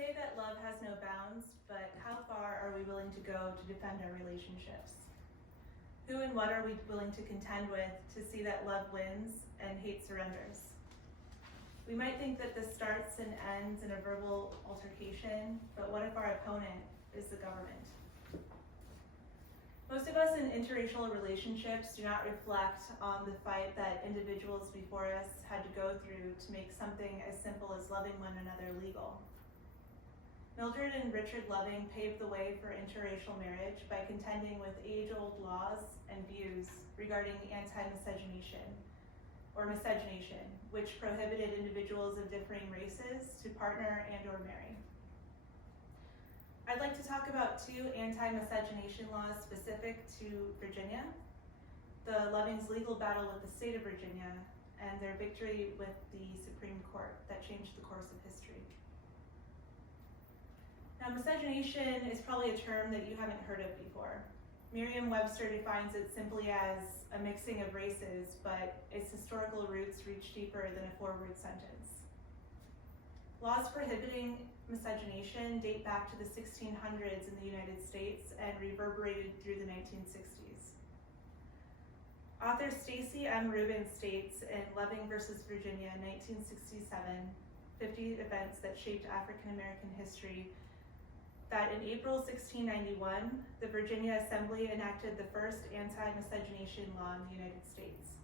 say that love has no bounds, but how far are we willing to go to defend our relationships? Who and what are we willing to contend with to see that love wins and hate surrenders? We might think that this starts and ends in a verbal altercation, but what if our opponent is the government? Most of us in interracial relationships do not reflect on the fight that individuals before us had to go through to make something as simple as loving one another legal. Mildred and Richard Loving paved the way for interracial marriage by contending with age-old laws and views regarding anti-miscegenation, or miscegenation, which prohibited individuals of differing races to partner and or marry. I'd like to talk about two anti-miscegenation laws specific to Virginia, the Loving's legal battle with the state of Virginia, and their victory with the Supreme Court that changed the course of history. Now, miscegenation is probably a term that you haven't heard of before. Merriam-Webster defines it simply as a mixing of races, but its historical roots reach deeper than a four-word sentence. Laws prohibiting miscegenation date back to the 1600s in the United States and reverberated through the 1960s. Author Stacey M. Rubin states in Loving versus Virginia, 1967, 50 Events That Shaped African American History, that in April 1691, the Virginia Assembly enacted the first anti-miscegenation law in the United States.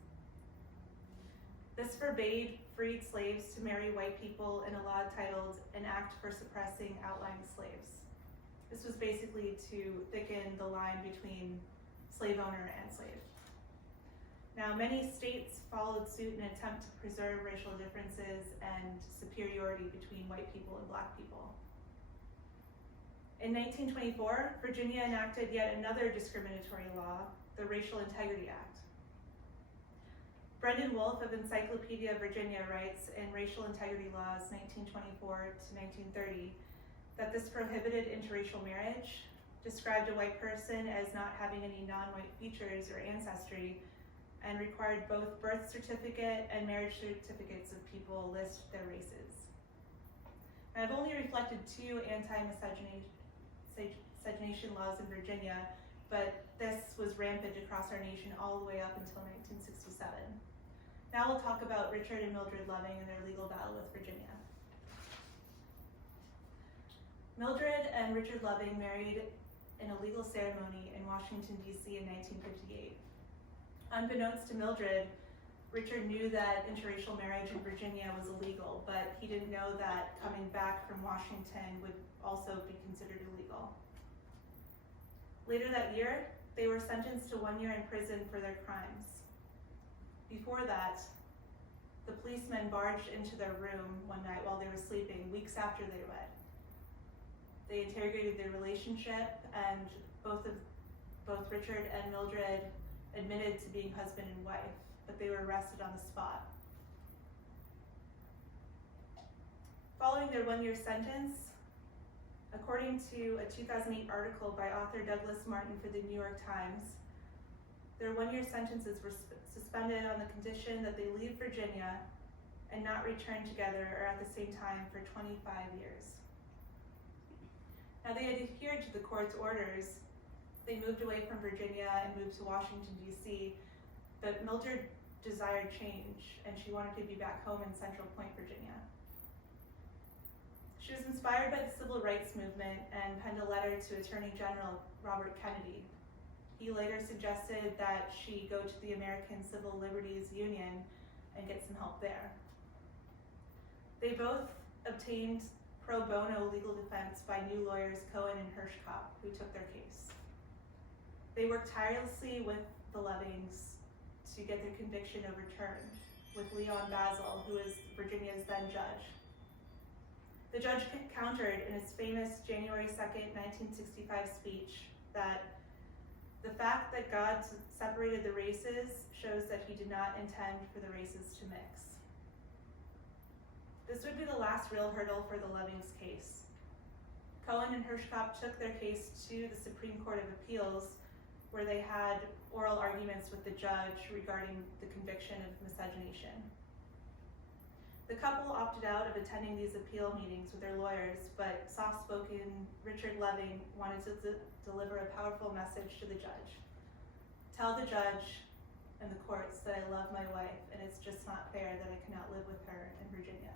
This forbade freed slaves to marry white people in a law titled An Act for Suppressing Outlying Slaves. This was basically to thicken the line between slave owner and slave. Now, many states followed suit in an attempt to preserve racial differences and superiority between white people and black people. In 1924, Virginia enacted yet another discriminatory law, the Racial Integrity Act. Brendan Wolfe of Encyclopedia Virginia writes in Racial Integrity Laws 1924 to 1930 that this prohibited interracial marriage, described a white person as not having any non-white features or ancestry, and required both birth certificate and marriage certificates of people list their races. I've only reflected two anti-miscegenation laws in Virginia, but this was rampant across our nation all the way up until 1967. Now we'll talk about Richard and Mildred Loving and their legal battle with Virginia. Mildred and Richard Loving married in a legal ceremony in Washington, D.C. in 1958. Unbeknownst to Mildred, Richard knew that interracial marriage in Virginia was illegal, but he didn't know that coming back from Washington would also be considered illegal. Later that year, they were sentenced to 1 year in prison for their crimes. Before that, the policemen barged into their room one night while they were sleeping, weeks after they wed. They interrogated their relationship, and both Richard and Mildred admitted to being husband and wife, but they were arrested on the spot. Following their 1 year sentence, according to a 2008 article by author Douglas Martin for the New York Times, their 1 year sentences were suspended on the condition that they leave Virginia and not return together or at the same time for 25 years. Now, they had adhered to the court's orders. They moved away from Virginia and moved to Washington, D.C., but Mildred desired change, and she wanted to be back home in Central Point, Virginia. She was inspired by the civil rights movement and penned a letter to Attorney General Robert Kennedy. He later suggested that she go to the American Civil Liberties Union and get some help there. They both obtained pro bono legal defense by new lawyers Cohen and Hirschkopf, who took their case. They worked tirelessly with the Lovings to get their conviction overturned, with Leon Basil, who was Virginia's then judge. The judge countered in his famous January 2nd, 1965 speech that the fact that God separated the races shows that he did not intend for the races to mix. This would be the last real hurdle for the Lovings case. Cohen and Hirschkopf took their case to the Supreme Court of Appeals, where they had oral arguments with the judge regarding the conviction of miscegenation. The couple opted out of attending these appeal meetings with their lawyers, but soft-spoken Richard Loving wanted to deliver a powerful message to the judge. Tell the judge and the courts that I love my wife, and it's just not fair that I cannot live with her in Virginia.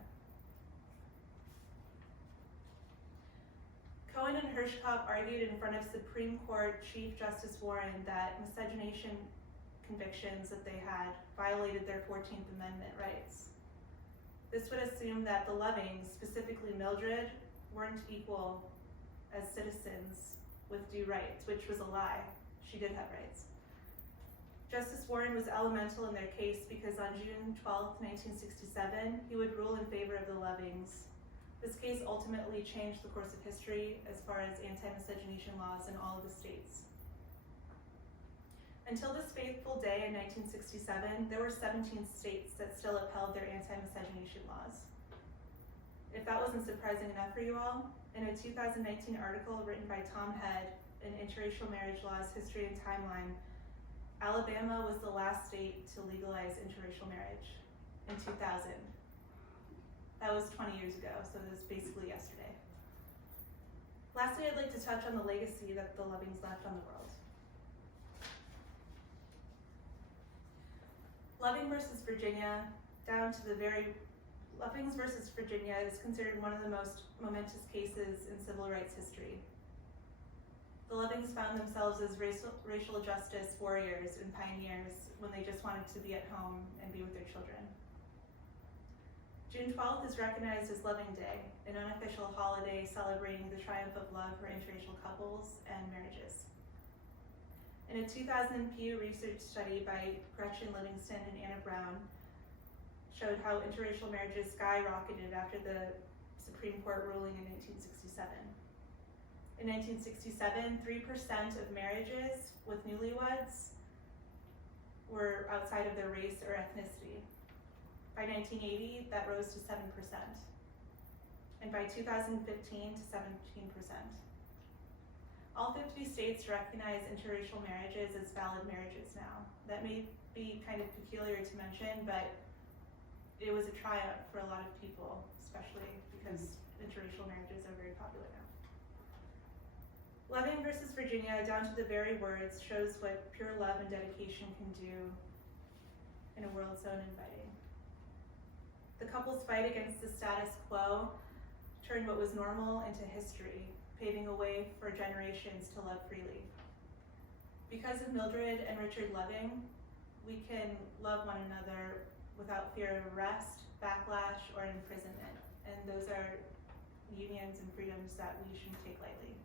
Cohen and Hirschkopf argued in front of Supreme Court Chief Justice Warren that miscegenation convictions that they had violated their 14th Amendment rights. This would assume that the Lovings, specifically Mildred, weren't equal as citizens with due rights, which was a lie. She did have rights. Justice Warren was elemental in their case because on June 12, 1967, he would rule in favor of the Lovings. This case ultimately changed the course of history as far as anti-miscegenation laws in all of the states. Until this fateful day in 1967, there were 17 states that still upheld their anti-miscegenation laws. If that wasn't surprising enough for you all, in a 2019 article written by Tom Head in Interracial Marriage Laws, History and Timeline, Alabama was the last state to legalize interracial marriage in 2000. That was 20 years ago, so it was basically yesterday. Lastly, I'd like to touch on the legacy that the Lovings left on the world. Loving versus Virginia, Lovings versus Virginia is considered one of the most momentous cases in civil rights history. The Lovings found themselves as racial justice warriors and pioneers when they just wanted to be at home and be with their children. June 12th is recognized as Loving Day, an unofficial holiday celebrating the triumph of love for interracial couples and marriages. In a 2000 Pew Research study by Gretchen Livingston and Anna Brown showed how interracial marriages skyrocketed after the Supreme Court ruling in 1967. In 1967, 3% of marriages with newlyweds were outside of their race or ethnicity. By 1980, that rose to 7%. And by 2015 to 17%. All 50 states recognize interracial marriages as valid marriages now. That may be kind of peculiar to mention, but it was a triumph for a lot of people, especially because interracial marriages are very popular now. Loving versus Virginia, down to the very words, shows what pure love and dedication can do in a world so uninviting. The couple's fight against the status quo turned what was normal into history, paving a way for generations to love freely. Because of Mildred and Richard Loving, we can love one another without fear of arrest, backlash, or imprisonment. And those are unions and freedoms that we shouldn't take lightly.